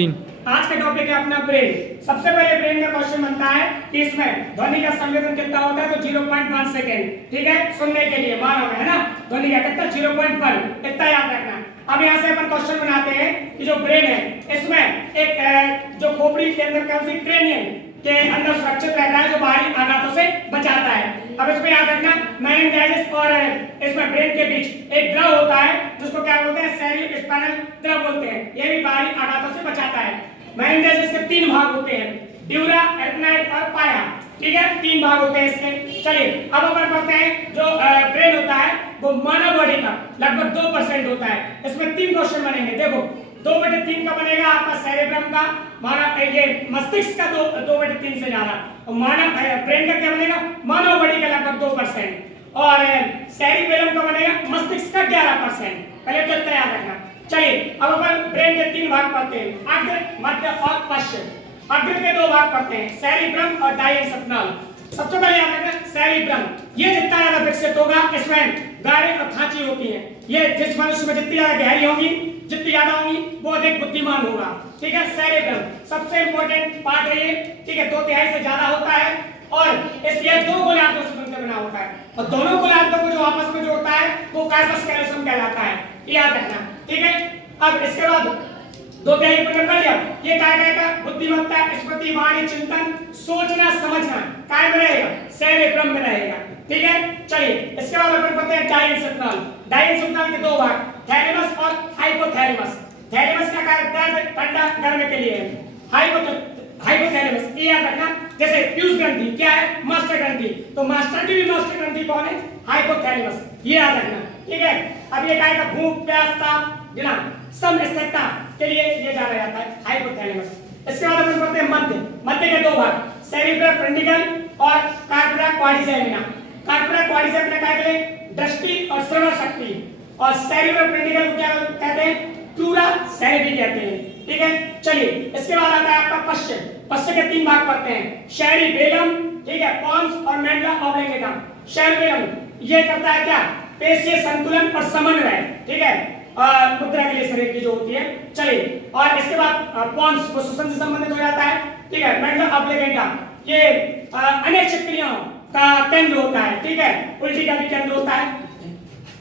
3। आज का टॉपिक है अपना ब्रेन। सबसे पहले ब्रेन का क्वेश्चन बनता है कि इसमें ध्वनि का संवेदन कितना होता है, तो 0.1 सेकेंड, ठीक है, सुनने के लिए मानव में, है ना, ध्वनि का कितना 0.1, इतना याद रखना। अब यहाँ से अपन क्वेश्चन बनाते हैं कि जो ब्रेन है इसमें एक जो खोपड़ी के अंदर कौन सी क्रेनियम के अंदर सुरक्षित रहता है, जो बाहरी आघातों से बचाता है। अब इसमें याद रखना मेनिंजाइटिस और इसमें ब्रेन के बीच एक द्रव होता है जिसको क्या बोलते हैं, सेरिब्रोस्पाइनल द्रव बोलते हैं। ये भी बाहरी आघातों से बचाता है। मेनिंजाइटिस के 3 भाग होते हैं, ड्यूरा, एरेक्नॉइड और पाया, ठीक है, 3 भाग होते हैं इसके। चलिए अब अपन पढ़ते हैं जो ब्रेन होता है वो मानव बॉडी का लगभग 2% होता है। इसमें 3 क्वेश्चन बनेंगे। देखो 2/3 का बनेगा आपका सेरेब्रम का, मानव ये मस्तिष्क का 2/3 से ज्यादा, और मानव ब्रेन का क्या बनेगा, मानव बॉडी का लगभग 2%, और सेरिबेलम का बनेगा मस्तिष्क का 11%। पहले तो इतना याद रखना। चलिए अब अपन ब्रेन के 3 भाग पढ़ते हैं, अग्र, मध्य और पश्चिम। अग्र के 2 भाग पढ़ते हैं, सेरिब्रम और डायेंसेप्टल। सबसे पहले याद रखना सेरिब्रम, ये जितना ज्यादा विकसित होगा इसमें गाढ़े और खांची होती है। ये जिस मनुष्य में जितनी ज्यादा गहरी होगी, जितनी ज्यादा होगी वो अधिक बुद्धिमान होगा, ठीक है। सेरिब्रम सबसे इंपॉर्टेंट पार्ट है ये, ठीक है, 2/3 से ज्यादा होता है, और इसलिए 2 गोलार्धों से मिलकर बना होता है, और दोनों गोलार्धों को जो आपस में जोड़ता है वो कार्पस कैलोसम कहलाता है, याद रखना, ठीक है। अब इसके बाद 2/3 पर कर लिया, ये काय का बुद्धिमत्ता, स्मृति, वाणी, चिंतन, सोचना समझना काय में रहेगा, सेरिब्रम में रहेगा, ठीक है। चलिए इसके बाद अपन पढ़ते हैं डायेंसेप्टल। डायेंसेप्टल के 2 भाग, थैलेमस और हाइपोथैलेमस। थैलेमस का कार्य दर्द ठंडा करने के लिए है, हाइपोथैलेमस ये याद रखना। जैसे पीयूष ग्रंथि क्या है, मास्टर ग्रंथि, तो मास्टर की भी मास्टर ग्रंथि कौन है, हाइपोथैलेमस, ये याद रखना, ठीक है। अब ये काय का भूख, प्यास, ताप, गिना, समस्थिरता के लिए ये जाना जाता है हाइपोथैलेमस। इसके बाद अपन पढ़ते हैं मध्य। मध्य के 2 भाग, सेरिब्रल पेंडिकल और कार्पोरा क्वाड्रिसेमिना। कार्पोरा क्वाड्रिसेमिना का के लिए दृष्टि और श्रवण शक्ति, और सेरिब्रल पेंडिकल को क्या कहते हैं, प्लूरा सेरेब्री कहते हैं, ठीक है। चलिए इसके बाद आता है आपका पश्चिम। पश्चिम के 3 भाग पढ़ते हैं, सेरिबेलम, ठीक है, पोन्स और मेडुला ऑब्लिंगेटा। सेरिबेलम ये करता है क्या, पेशीय संतुलन और समन्वय, ठीक है, मुद्रा के लिए शरीर की जो होती है। चलिए और इसके बाद पोन्स वो श्वसन से संबंधित हो जाता है, ठीक है। मेडुला ऑब्लिंगेटा ये अनेक क्रियाओं का केंद्र होता है, ठीक है, उल्टी का भी केंद्र होता है।